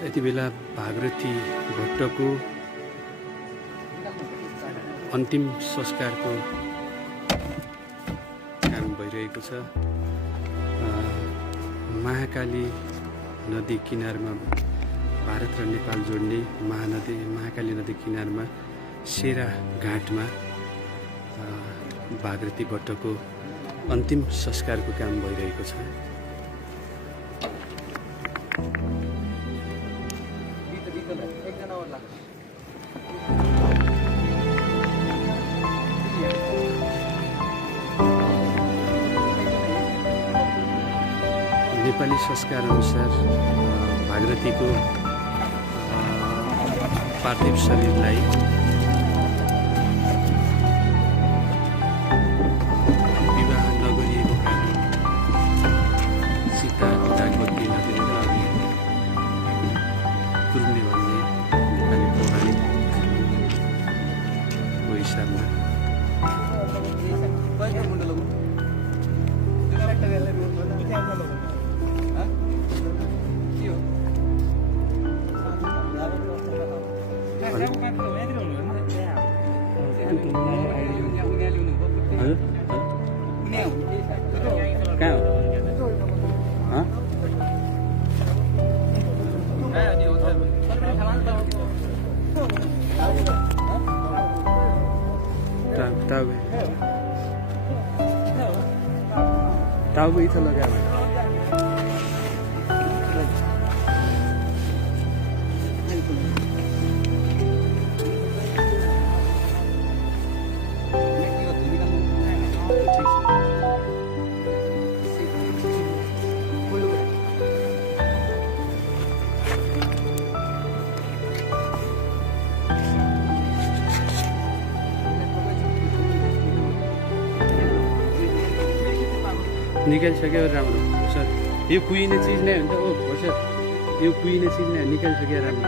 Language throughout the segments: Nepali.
यति बेला भागरथी भट्टको अन्तिम संस्कारको काम भइरहेको छ। महाकाली नदी किनारमा भारत र नेपाल जोड्ने महाकाली नदी किनारमा सेरा घाटमा भागरथी भट्टको अन्तिम संस्कारको काम भइरहेको छ। नेपाली संस्कार अनुसार भागरथीको पार्थिव शरीरलाई विवाह नगरिएको कारण सीता दागबत्ती नदिएर अघि पुर्ने भन्ने नेपाली पौराणिकको हिसाबमा tahu itu loh kan. निकालिसक्यो राम्रो सर, यो कुहिने चिज नै हुन्छ। ओ हो सर, यो कुहिने चिज नै निकालिसक्यो राम्रो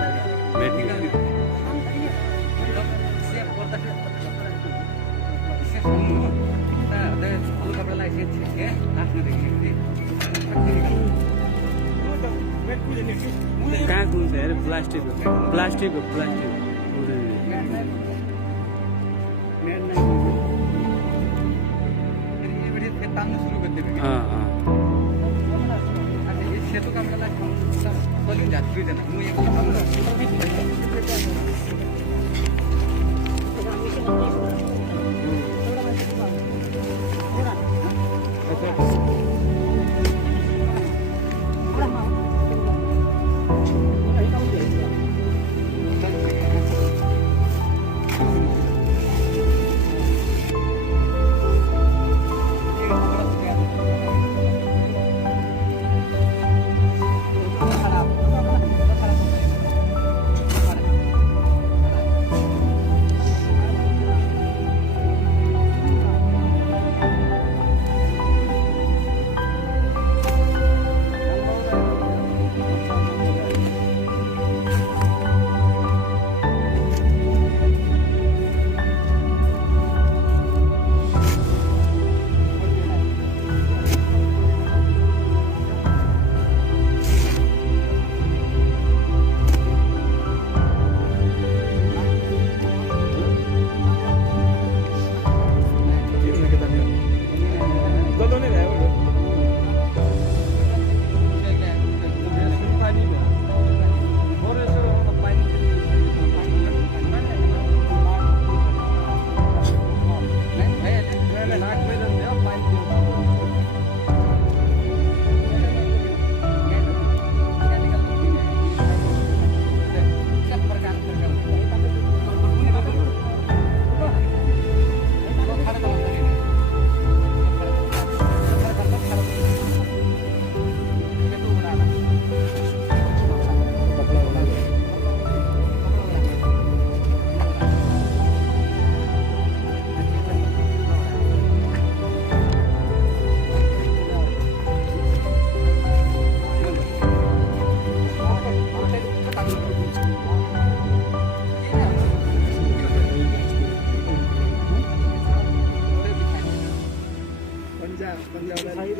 मेडिकल। कहाँ कुन्छ हेर, प्लास्टिक प्लास्टिक प्लास्टिक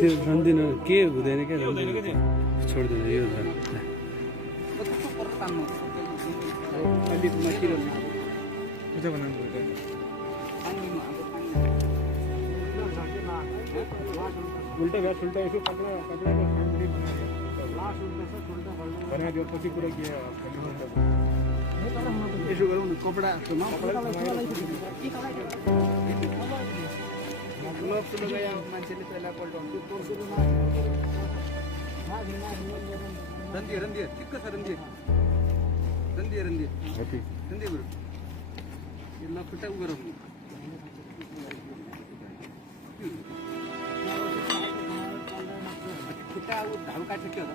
त्यो रन्दिन के हुँदैन क्या, छोडिदिनु यो अलिक मसिलो पूजा बनाउनु पर्छ उल्टा भ्या सुल्टा यसो पक्रा भने त्यो पछि कुरा के यसो गरौँ न कपडा मान्छेले त्यसलाई पल्टाउनु रन्दिए ठिक्क छ रन्दिए बरु ल खुट्टा उ गरौँ खुट्टा उ धाउ काट्छ के हो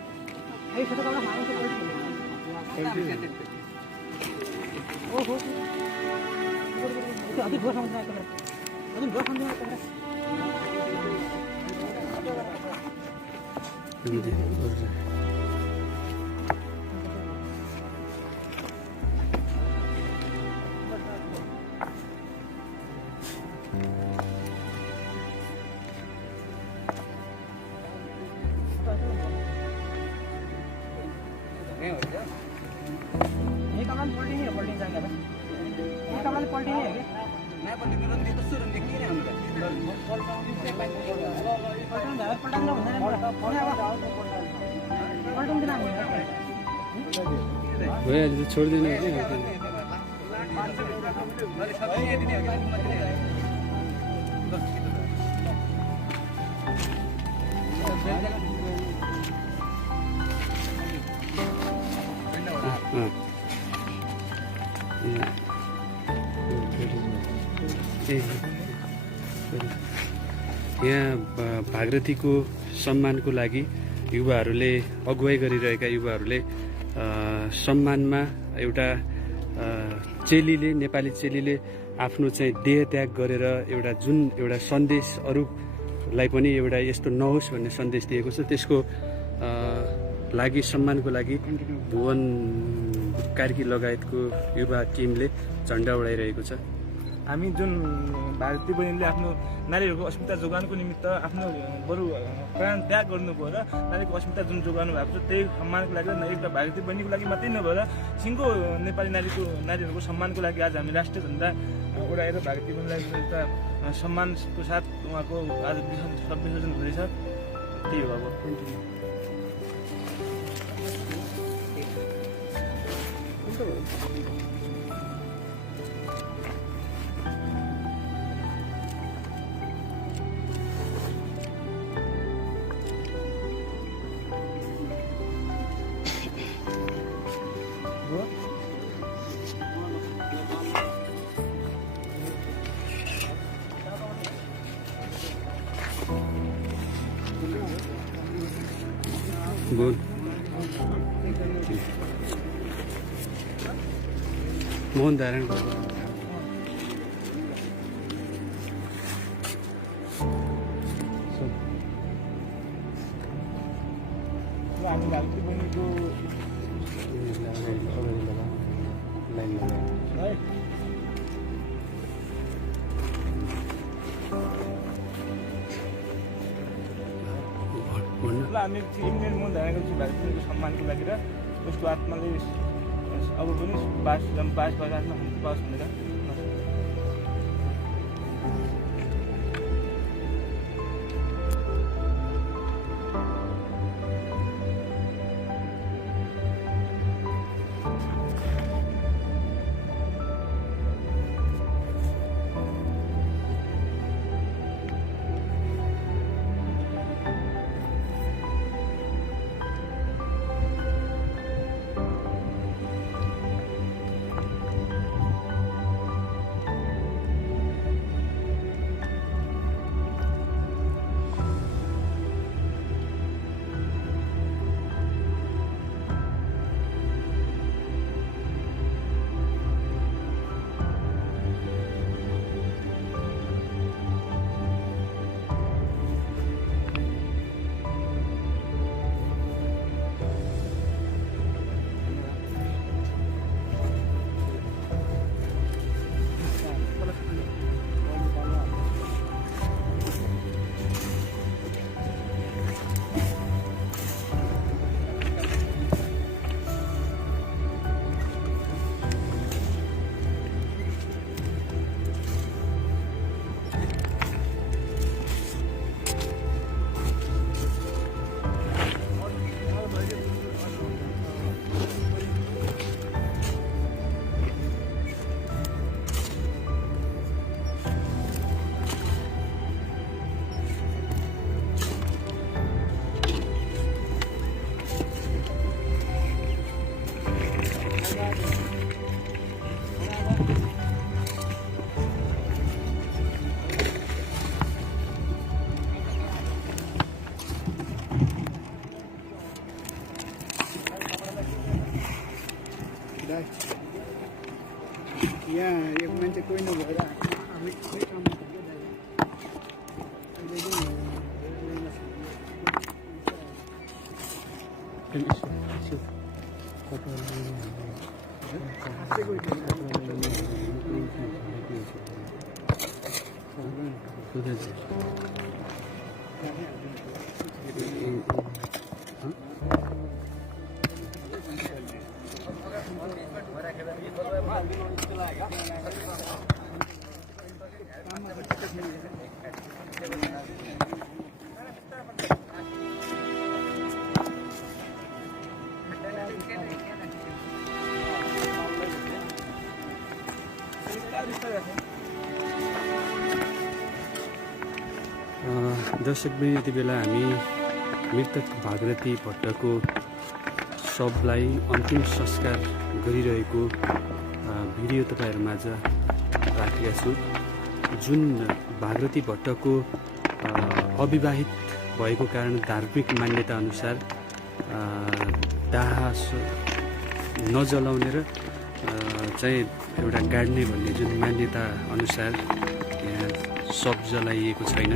भइहाल्यो छोड्दिनु यहाँ भागरथीको सम्मानको लागि युवाहरूले अगुवाई गरिरहेका युवाहरूले सम्मानमा एउटा चेलीले नेपाली चेलीले आफ्नो चाहिँ देह त्याग गरेर एउटा जुन एउटा सन्देश अरूलाई पनि एउटा यस्तो नहोस् भन्ने सन्देश दिएको छ त्यसको लागि सम्मानको लागि भुवन कार्की लगायतको युवा टिमले झन्डा उडाइरहेको छ। हामी जुन भारतीय बहिनीले आफ्नो नारीहरूको अस्मिता जोगाउनको निमित्त आफ्नो बरु प्राण त्याग गर्नुभयो र नारीको अस्मिता जुन जोगाउनु भएको छ त्यही सम्मानको लागि एउटा भारतीय बहिनीको लागि मात्रै नभएर सिङ्गो नेपाली नारीहरूको सम्मानको लागि आज हामी राष्ट्रिय झन्डा उडाएर भारतीय बहिनीलाई एउटा सम्मानको साथ उहाँको आज विसर्जन हुँदैछ। त्यही हो अब बोल मोहन धारण हामी भारतीय बहिनीको हामी इन्डियन मोहन धारण गर्छु भारतीय बहिनीको सम्मानको लागि र उसको आत्माले अब पनि बास आफ्नो बास भनेर यहाँ एक मान्छे कोही नभएर हामी खोइ काम गर्छ अहिले दर्शकवृन्द, यति बेला हामी मृतक भागरथी भट्टको शवलाई अन्तिम संस्कार गरिरहेको भिडियो तपाईँहरूमाझ राखेका छु। जुन भागरथी भट्टको अविवाहित भएको कारण धार्मिक मान्यता अनुसार दाह नजलाउने र चाहिँ एउटा गाड्ने भन्ने जुन मान्यता अनुसार यहाँ शव जलाइएको छैन।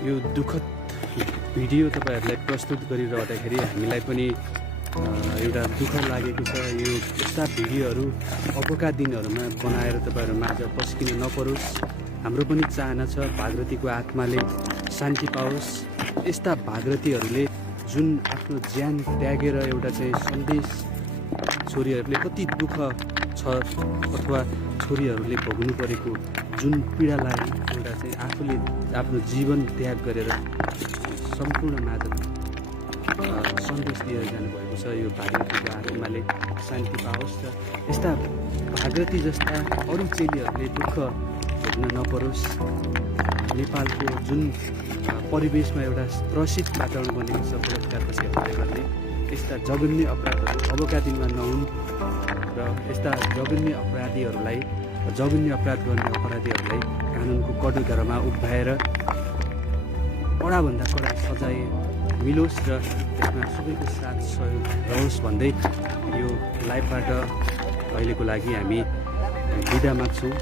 यो दुःखद भिडियो तपाईँहरूलाई प्रस्तुत गरिरहँदाखेरि हामीलाई पनि एउटा दुःख लागेको छ। यो यस्ता भिडियोहरू अबका दिनहरूमा बनाएर तपाईँहरू माझ पस्किन नपरोस्। हाम्रो पनि चाहना छ भागरथीको आत्माले शान्ति पाओस्। यस्ता भागरथीहरूले जुन आफ्नो ज्यान त्यागेर एउटा चाहिँ सन्देश छोरीहरूले कति दुःख छ अथवा छोरीहरूले भोग्नु परेको जुन पीडालाई एउटा चाहिँ आफूले आफ्नो जीवन त्याग गरेर सम्पूर्ण माझ सन्देश दिएर जानुभएको छ। यो भागरथीको आत्माले शान्ति पाओस् र यस्ता भागरथी जस्ता अरू चेलीहरूले दुःख भोग्न नपरोस्। नेपालको जुन परिवेशमा एउटा त्रसित वातावरण बनेको छ बलात्कारपछि हत्या गर्ने, यस्ता जघन्य अपराधहरू अबका दिनमा नहुन् र यस्ता जघन्य अपराध गर्ने अपराधीहरूलाई कानुनको कटघरामा उभ्याएर कडाभन्दा कडा सजाय मिलोस् र त्यसमा सबैको साथ सहयोग रहोस् भन्दै यो लाइभबाट अहिलेको लागि हामी बिदा माग्छौँ।